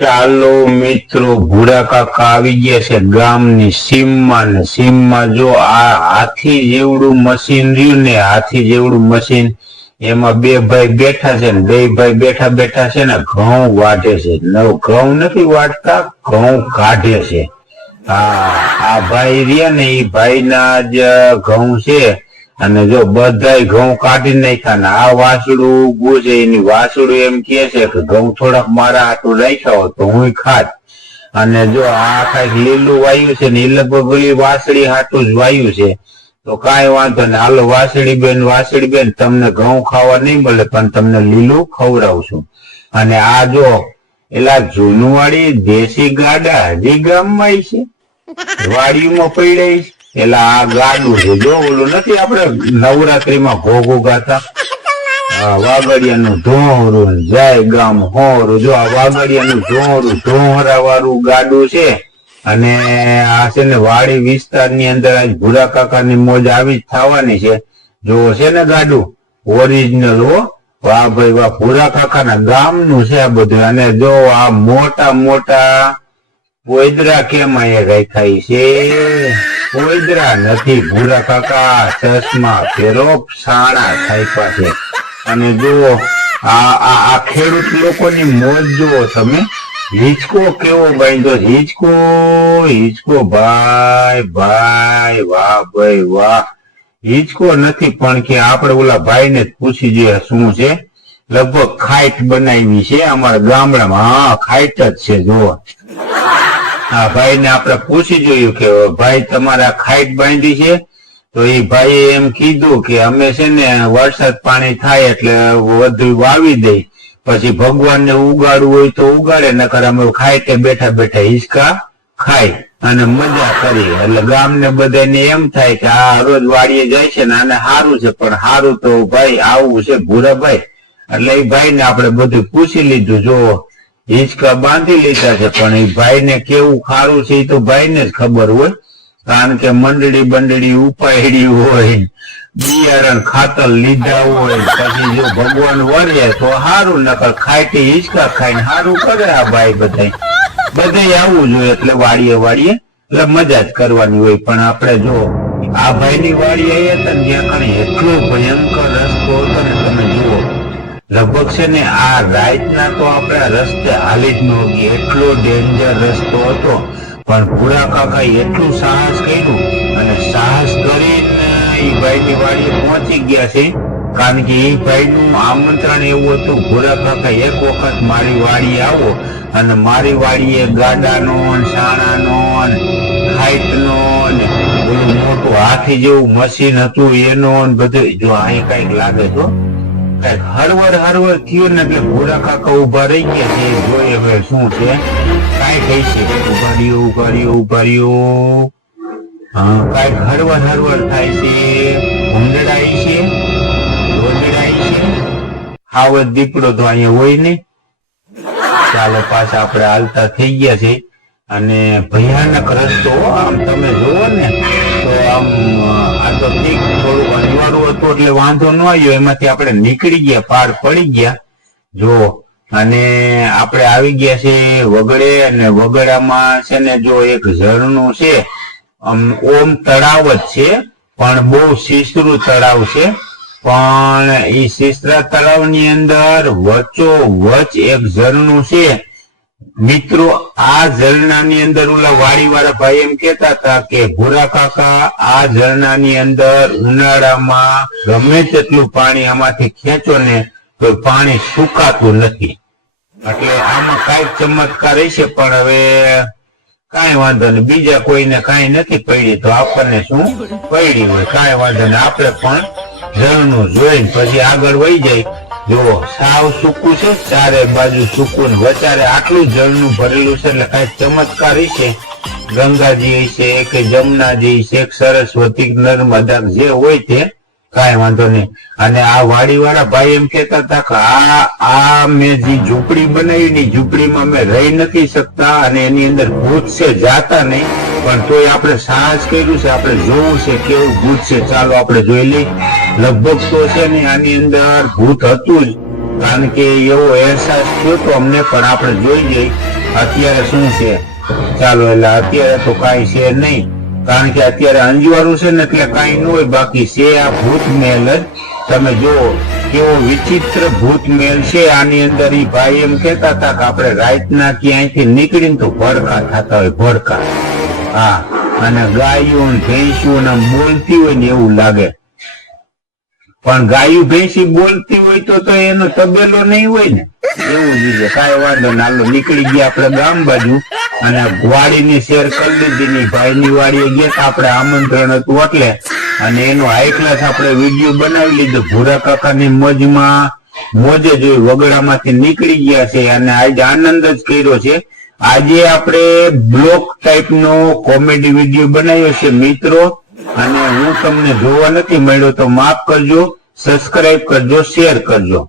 ચાલો મિત્રો, ભૂરા કાકા આવી ગયા છે ગામની સીમમાં ને સીમમાં જો આ હાથી જેવડું મશીન રહ્યું ને, હાથી જેવડું મશીન, એમાં બે ભાઈ બેઠા છે ને બે ભાઈ બેઠા બેઠા છે ને ઘઉં વાઢે છે. ઘઉં નથી વાઢતા, ઘઉં કાઢે છે. આ ભાઈ રહ્યા ને એ ભાઈ ના જ ઘઉં છે. અને જો બધાય ઘઉં કાઢી નાખ્યા ને આ વાસડું ઉભું છે, એની વાસડું એમ કે છે કે ઘઉં થોડાક મારા હાથું રાખ્યા હોત તો હું ખાત. અને જો આ કઈક લીલું વાયુ છે ને એ લગભગ ઓલી વાસળી હાથું જ વાયુ છે. તો કઈ વાંધો ને, હાલો વાસળી બેન તમને ઘઉં ખાવા નહીં મળે પણ તમને લીલું ખવડાવશું. અને આ જો એલા જૂનું વાળી દેશી ગાડા હજી ગામમાં છે, વાડીમાં પડ્યા છે. એટલે આ ગાડું છે, જો ઓલું નથી આપડે નવરાત્રીમાં ઘોઘો ગાતા વાગડિયાનું ઢોરું જય ગામ હોરું, જો આ વાગડિયાનું ઢોરા વાળું ગાડું છે. અને આ છે ને વાડી વિસ્તાર ની અંદર આજ ભૂરા કાકા ની મોજ આવી જ થવાની છે. જો છે ને ગાડું ઓરિજિનલ હો, વાહ ભાઈ વાહ, ભૂરા કાકા ના ગામ નું છે આ બધું. અને જો આ મોટા મોટા પોયદરા કેમ અહીંયા રાખાય છે? પોયદરા નથી ભૂરા કાકા, ચશ્મા ફેરો સાણા થાયપા છે. અને જુઓ આ ખેડૂત લોકોની મોજ જુઓ તમે, હિંચકો કેવો બાંધ્યો, હિંચકો ભાઈ ભાઈ, વાહ ભાઈ વાહ. હિંચકો નથી પણ કે આપણે ઓલા ભાઈ ને જ પૂછી જોઈએ શું છે. લગભગ ખાઈટ બનાવી છે અમારા ગામડામાં. હા, ખાઈટ જ છે. જુઓ આ ભાઈ ને આપણે પૂછી જોયું કે ભાઈ તમારા ખાઈટ બાંધી છે? તો એ ભાઈ એમ કીધું કે અમે છે ને વરસાદ પાણી થાય એટલે વધુ વાવી દઈ, પછી ભગવાન ને ઉગાડવું હોય તો ઉગાડે, નકર અમે ખાઈટે બેઠા બેઠા હિંચકા ખાઈ અને મજા કરી. એટલે ગામ ને બધાને એમ થાય કે આ રોજ વાડીએ જાય છે ને આને સારું છે, પણ સારું તો ભાઈ આવું છે ભૂરાભાઈ. એટલે એ ભાઈ ને આપણે બધું પૂછી લીધું. જો હિંચકા બાંધી લીધા છે, પણ એ ભાઈ ને કેવું ખારું છે એ તો ભાઈ ને જ ખબર હોય, કારણ કે મંડળી બંડળી ઉપાડી હોય, બિયારણ ખાતર લીધા હોય, પછી જો ભગવાન વળે તો સારું, નકર ખાઈટી હિંચકા ખાઈને સારું કરે આ ભાઈ. બધાય આવવું જોઈએ એટલે વાડીએ એટલે મજા જ કરવાની હોય. પણ આપણે જો આ ભાઈ ની વાડી આવ્યા હતા ને ત્યાં કઈ એટલો ભયંકર રસ્તો હતો ને, તમે જુઓ લગભગ છે ને આ રાતના તો આપણે રસ્તે હાલી જ ન ગઈ, એટલો ડેન્જર રસ્તો હતો. પણ ભૂરા કાકા એટલું સાહસ કર્યું અને સાહસ કરીને એ ભાઈ ની વાડીએ પહોંચી ગયા છે. કારણ કે એ ભાઈ નું આમંત્રણ એવું હતું, ભૂરા કાકા એક વખત મારી વાડીએ આવો. અને મારી વાડીએ ગાડાનો સાણાનો ખાઈટનો ને ઓલું મોટું હાથી જેવું મશીન હતું એનો બધું. જો અહીં કઈક લાગે તો કઈક હરવર થયું ને એટલે ભૂરા કાકા ઉભા રહી ગયા છે. જોઈએ હવે શું છે, કઈ કઈ છે. ઉભા રહ્યો. હા, કઈક હરવર થાય છે, ભૂંડડાઈ છે, રોજડાઈ છે. હાવત દીપડો તો અહીંયા હોય નહીં. ચાલો પાછા આપણે હાલતા થઈ ગયા છે. અને ભયાનક રસ્તો આમ તમે જોવો ને તો આમ આ તો ઠીક થોડું અજવાળું હતું એટલે વાંધો ન આવ્યો, એમાંથી આપણે નીકળી ગયા, પાર પડી ગયા. જો અને આપણે આવી ગયા છે વગડે, અને વગડામાં છે ને જો એક ઝરણું છે, ઓમ તળાવ જ છે પણ બહુ શીસરું તળાવ છે. પણ એ શીસરા તળાવની અંદર વચ્ચોવચ એક ઝરણું છે. મિત્રો આ ઝરણાની અંદર ઓલા વાડી વાળા ભાઈ એમ કેતા હતા કે ભૂરા કાકા આ ઝરણાની અંદર ઉનાળામાં ગમે તેટલું પાણી આમાંથી ખેંચો ને તો પાણી સુકાતું નથી. એટલે આમાં કઈક ચમત્કાર હશે, પણ હવે કઈ વાંધો નહીં, બીજા કોઈને કઈ નથી પડી તો આપણને શું પડી હોય. કઈ વાંધો નહીં, આપણે પણ ઝરણું જોઈને પછી આગળ વહી જાય. જુઓ સાવ સૂકું છે, ચારે બાજુ સૂકું, વચારે આટલું ઝરણું ભરેલું છે. એટલે કઈ ચમત્કાર છે, ગંગાજી છે કે જમનાજી છે, સરસ્વતી, નર્મદા જે હોય તે, કઈ વાંધો નહીં. અને આ વાડી વાળા ભાઈ એમ કેતા હતા કે આ મેં જે ઝૂંપડી બનાવી ની ઝૂંપડીમાં અમે રહી નથી શકતા અને એની અંદર ભૂત છે, જાતા નહીં. પણ તોય આપણે સાહસ કર્યું છે, આપણે જોવું છે કેવું ભૂત છે. ચાલો આપણે જોઈ લઈ. લગભગ તો છે ને આની અંદર ભૂત હતું જ, કારણ કે એવો અહેસાસ થયો તો અમને, પણ આપણે જોઈ જઈ. અત્યારે શું છે ચાલો એટલે અત્યારે તો કાંઈ છે નહીં, કારણ કે અત્યારે અંજવાળું છે ને એટલે કાંઈ ન હોય, બાકી છે આ ભૂત મહેલ જ. તમે જુઓ કેવો વિચિત્ર ભૂત મહેલ છે. આની અંદર ઈ ભાઈ એમ કહેતા હતા કે આપણે રાતના ક્યાંયથી નીકળીને તો ભડકા થતા હોય, ભડકા. હા, અને ગાયું ને ભેંસું ને બોલતી હોય ને એવું લાગે. પણ ગાયું ભેંસી બોલતી હોય તો એનો તબેલો નહીં હોય ને, એવું લીધે કાંઈ વાંધો ના. હાલો નીકળી ગયા આપણે ગામ બાજુ, અને વાડીની શેર કરી લીધી. ની ભાઈની વાડીએ ગયા, આપણે આમંત્રણ હતું એટલે, અને એનો હાઈ ક્લાસ આપણે વિડીયો બનાવી લીધો. ભૂરા કાકાની મોજમાં મોજે જોઈ વગડામાંથી નીકળી ગયા છે, અને આજે આનંદ જ કર્યો છે. આજે આપણે બ્લોક ટાઈપનો કોમેડી વિડીયો બનાવ્યો છે મિત્રો, અને હું તમને જોવા નથી મળ્યો તો માફ કરજો, સબસ્ક્રાઇબ કરજો, શેર કરજો.